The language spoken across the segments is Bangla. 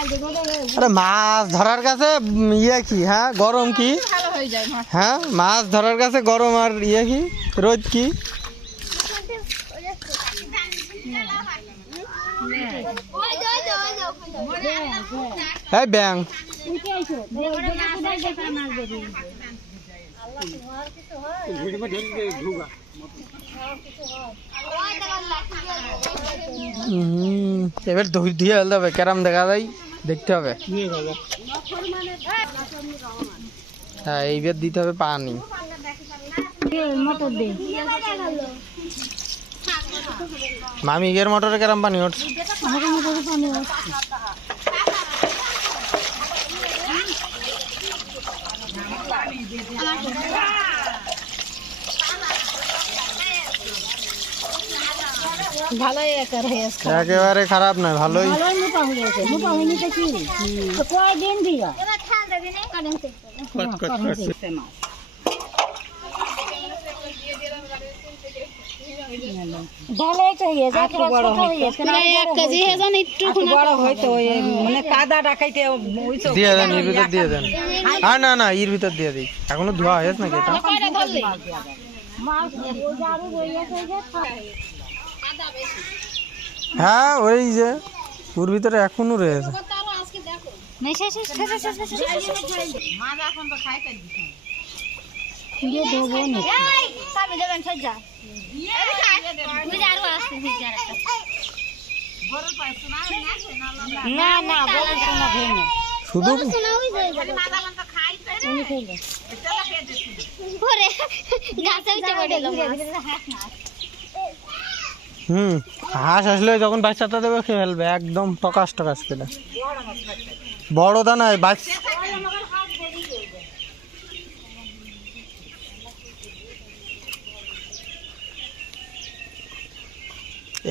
আরে মাছ ধরার কাছে উম, ইয়ে কি হ্যাঁ গরম কি? ভালো হয়ে যায় মাছ। হ্যাঁ মাছ ধরার কাছে গরম আর ইয়ে কি? রোদ কি? হ্যাঁ ব্যাং। হুম, এবার ধুই ধুয়ে ফেলতে হবে ক্যারাম দেখা যায় দেখতে হবে। হ্যাঁ এইবার দিতে হবে পানি। মামিগের মোটরে ক্যারাম পানি উঠছে? ভালোই একার হয়েছে একেবারে খারাপ নয় ভালোই। কয়দিন দিয়া? ভালোই তো হয়েছে একেবারে ছোট হয়েছে মানে এক কেজি হেজন একটু বড় হইতো মানে কাদা ডাকাইতে দিয়ে দেন এর ভিতর দিয়ে দেন। আর না না এর ভিতর দিয়ে দিই। এখনও ধোয়া হয়েছে নাকি এটা? আরও হ্যাঁ ওই যে ওর ভিতরে এখনও রয়েছে না না শুধু হুম, হাঁস আসলে যখন বাচ্চাটা দেবে খেয়ে ফেলবে, একদম টকাস টকাস বড় দানায় বাচ্চা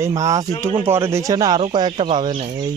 এই মাছ একটুকুন পরে দেখছে না, আরও কয়েকটা পাবে না, এই